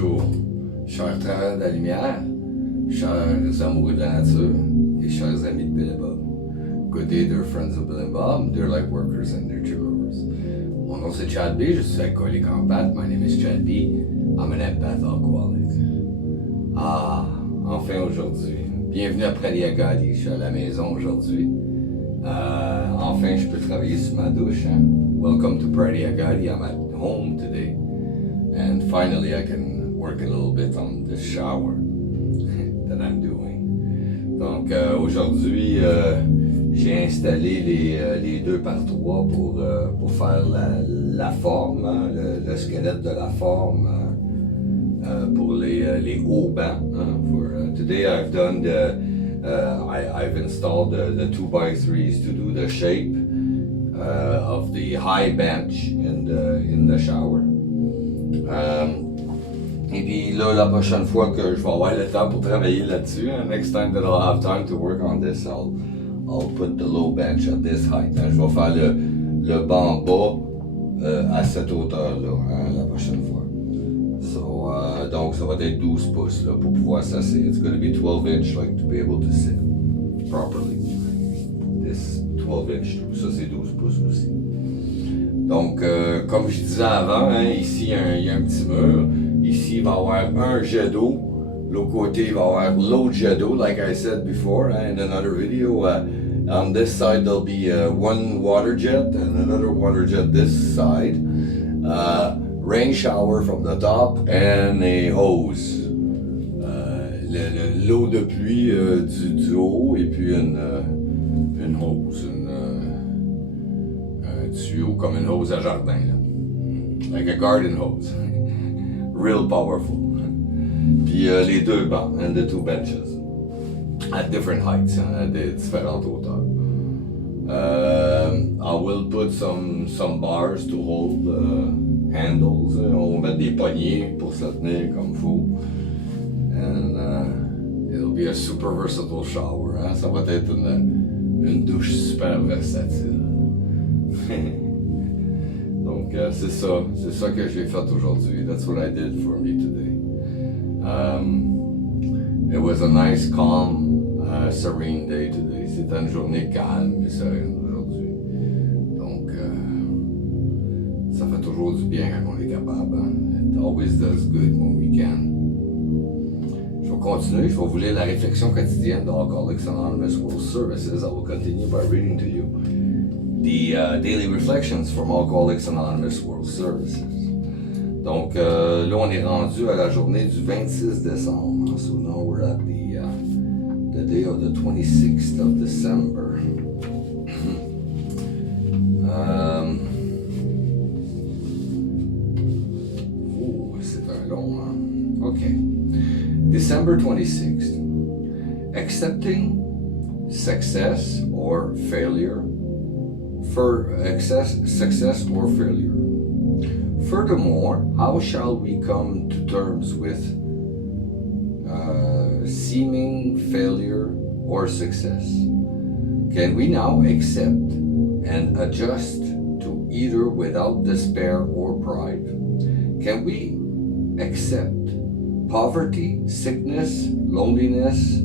Bonjour, chers travailleurs de la lumière, chers amoureux de la nature et chers amis de Bill and Bob. Good day, dear friends of Bill and Bob, dear light workers and nature lovers. Mon nom c'est Chad B, je suis alcoolique empath. My name is Chad B. I'm an empath alcoholic. Enfin aujourd'hui. Bienvenue à Prairie Agadi, je suis à la maison aujourd'hui. Enfin, je peux travailler sur ma douche. Hein? Welcome to Prairie Agadi, I'm at home today. And finally I can work a little bit on the shower that I'm doing. Donc aujourd'hui, j'ai installé les 2x3 pour faire la forme, hein, le squelette de la forme pour les hauts bancs. Hein, today I've done I've installed the 2x3s to do the shape of the high bench in the shower. Et puis là, la prochaine fois que je vais avoir le temps pour travailler là-dessus, next time that I'll have time to work on this, I'll put the low bench at this height. Hein. Je vais faire le banc bas à cette hauteur-là la prochaine fois. Donc ça va être 12 pouces là, pour pouvoir s'asseoir. It's going to be 12 inch like, to be able to sit properly. This 12 inch too. Ça c'est 12 pouces aussi. Donc comme je disais avant, hein, ici il y a un petit mur. Ici il va y avoir un jet d'eau. L'autre côté il va y avoir l'autre jet d'eau, like I said before in another video. On this side there'll be one water jet and another water jet this side. Rain shower from the top and a hose. L'eau de pluie du haut et puis une hose, un tuyau comme une hose à jardin. Là. Like a garden hose. Real powerful. Puis les deux bancs and the two benches. At different heights, à des différentes hauteurs. I will put some bars to hold handles. On va mettre des poignées pour se tenir comme faut. And it'll be a super versatile shower. Hein? Ça va être une douche super versatile. Donc c'est ça que j'ai fait aujourd'hui. That's what I did for me today. It was a nice, calm, serene day today. C'était une journée calme et sereine aujourd'hui. Donc ça fait toujours du bien quand on est capable. Hein? It always does good when we can. Je vais continuer, je vais vous lire la réflexion quotidienne de Alcoholics Anonymous World Services. I will continue by reading to you the daily reflections from Alcoholics Anonymous World Services. Donc là, on est rendu à la journée du 26 décembre. So now we're at the day of the 26th of December. C'est un long, hein? Okay. December 26th. Accepting success or failure. Success or failure. Furthermore, how shall we come to terms with seeming failure or success? Can we now accept and adjust to either without despair or pride? Can we accept poverty, sickness, loneliness,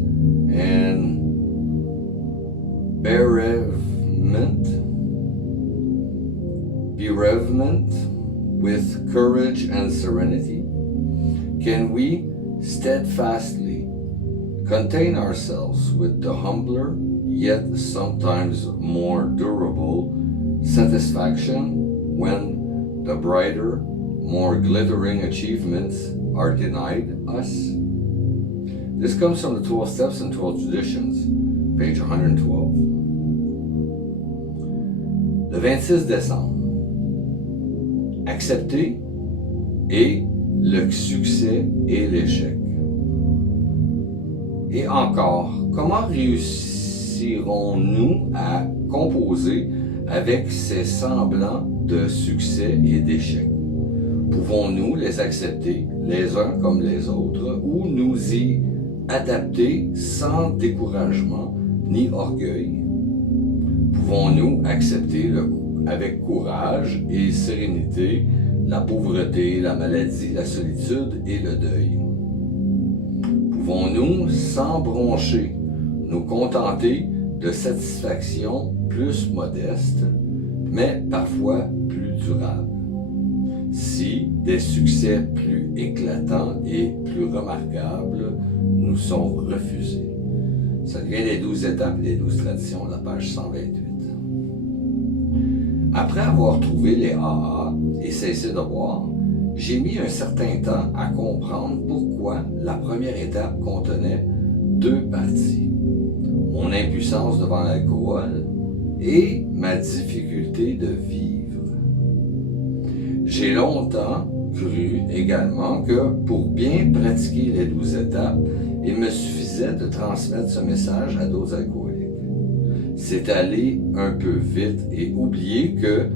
and bereavement with courage and serenity? Can we steadfastly contain ourselves with the humbler yet sometimes more durable satisfaction when the brighter, more glittering achievements are denied us? This comes from the 12 Steps and 12 Traditions, page 112. Le 26 décembre. Accepter et le succès et l'échec. Et encore, comment réussirons-nous à composer avec ces semblants de succès et d'échec? Pouvons-nous les accepter les uns comme les autres ou nous y adapter sans découragement ni orgueil? Pouvons-nous accepter avec courage et sérénité la pauvreté, la maladie, la solitude et le deuil. Pouvons-nous, sans broncher, nous contenter de satisfactions plus modestes, mais parfois plus durables, si des succès plus éclatants et plus remarquables nous sont refusés? Ça devient les 12 étapes et les 12 traditions, la page 128. Après avoir trouvé les AA et cessé de boire, j'ai mis un certain temps à comprendre pourquoi la première étape contenait 2 parties. Mon impuissance devant l'alcool et ma difficulté de vivre. J'ai longtemps cru également que pour bien pratiquer les 12 étapes, il me suffisait de transmettre ce message à d'autres alcooliques. C'est aller un peu vite et oublier que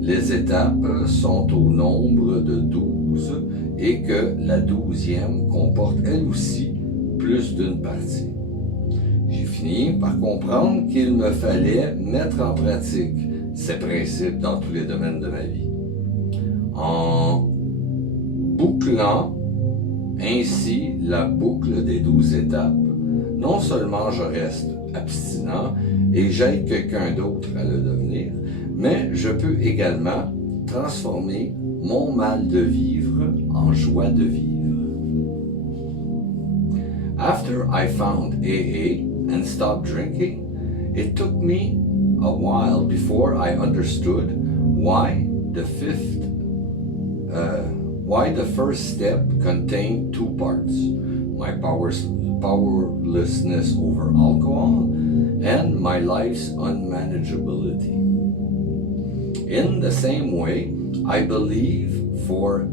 les étapes sont au nombre de 12 et que la 12e comporte elle aussi plus d'une partie. J'ai fini par comprendre qu'il me fallait mettre en pratique ces principes dans tous les domaines de ma vie. En bouclant ainsi la boucle des 12 étapes, non seulement je reste abstinent et j'aide quelqu'un d'autre à le devenir, mais je peux également transformer mon mal de vivre en joie de vivre. After I found AA and stopped drinking, it took me a while before I understood why the first step contained 2 parts: my powerlessness over alcohol and my life's unmanageability. In the same way, I believed for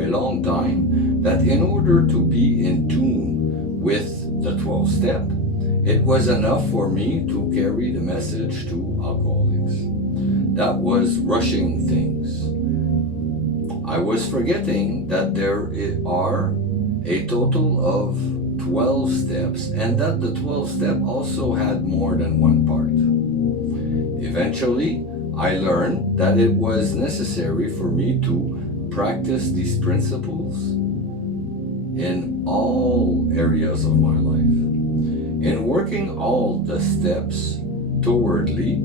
a long time that in order to be in tune with the 12th step, it was enough for me to carry the message to alcoholics. That was rushing things. I was forgetting that there are a total of 12 steps and that the 12th step also had more than one part. Eventually, I learned that it was necessary for me to practice these principles in all areas of my life. In working all the steps towardly,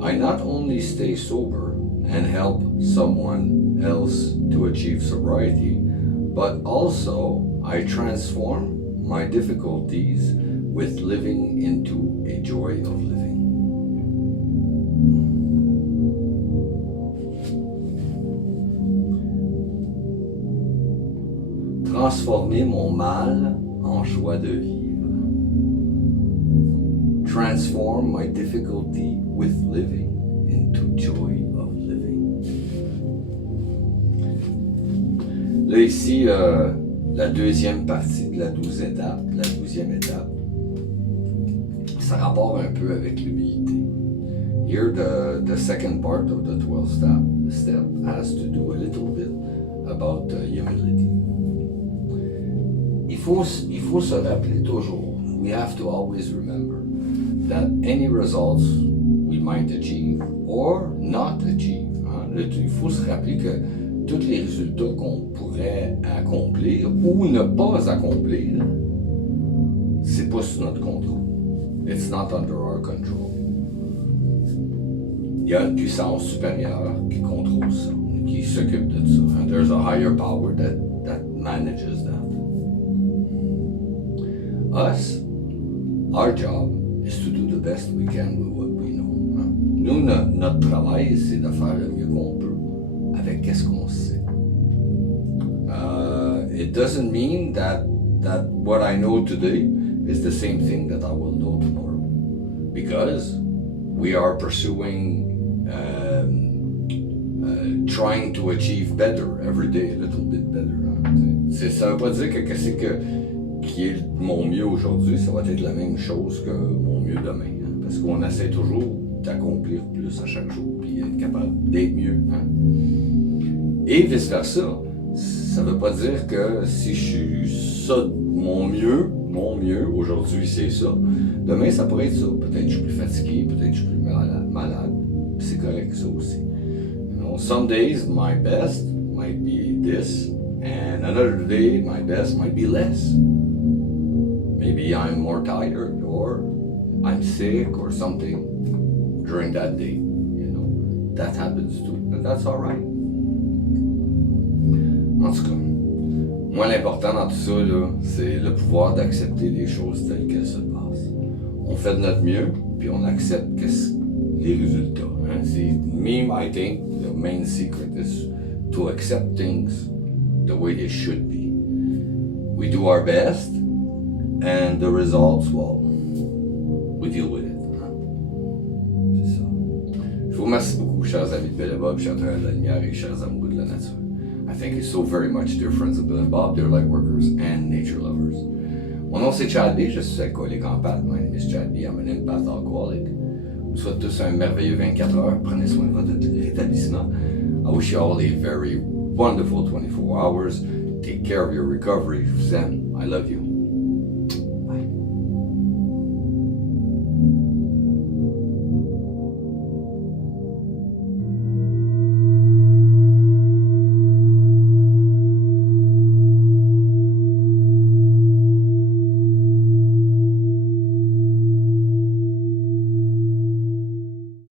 I not only stay sober and help someone else to achieve sobriety, but also I transform my difficulties with living into a joy of living. Transformer mon mal en joie de vivre. Transform my difficulty with living into joy of living. Là, ici, la deuxième partie de la 12 étapes, la 12e étape, ça rapporte un peu avec l'humilité. Here, the second part of the 12th step has to do a little bit about humility. Il faut se rappeler toujours, we have to always remember that any results we might achieve or not achieve, il faut se rappeler que tous les résultats qu'on pourrait accomplir ou ne pas accomplir, c'est pas sous notre contrôle. It's not under our control. Il y a une puissance supérieure qui contrôle ça, qui s'occupe de ça. And there's a higher power that manages that. Us, our job is to do the best we can with what we know. Nous, notre travail, c'est de faire le mieux qu'on peut avec qu'est-ce qu'on sait. It doesn't mean that what I know today is the same thing that I will know tomorrow, because we are pursuing, trying to achieve better every day, a little bit better. Ça veut pas dire que qu'est-ce qui est mon mieux aujourd'hui, ça va être la même chose que mon mieux demain. Parce qu'on essaie toujours d'accomplir plus à chaque jour, puis être capable d'être mieux. Et vice-versa, ça veut pas dire que si je suis ça, mon mieux aujourd'hui c'est ça, demain ça pourrait être ça. Peut-être que je suis plus fatigué, peut-être que je suis plus malade, puis c'est correct ça aussi. know, some days my best might be this, and another day my best might be less. Maybe I'm more tired, or I'm sick, or something during that day. You know, that happens too, and that's all right. En tout cas, moi l'important dans tout ça, là, c'est le pouvoir d'accepter les choses telles qu'elles se passent. On fait de notre mieux, puis on accepte les résultats. Hein? C'est I think the main secret is to accept things the way they should be. We do our best, and the results, well, we deal with it. Hein? C'est ça. Je vous remercie beaucoup, chers amis de Bill et Bob, chers travailleurs de la lumière et chers amoureux de la nature. I thank you so very much, dear friends of Bill and Bob, dear light workers and nature lovers. Mon nom c'est Chad B, je suis alcoolique en pâte. My name is Chad B, I'm an empath alcoholic. Je vous souhaite tous un merveilleux 24 heures. Prenez soin de votre rétablissement. I wish you all a very wonderful 24 hours. Take care of your recovery. Je vous aime. I love you.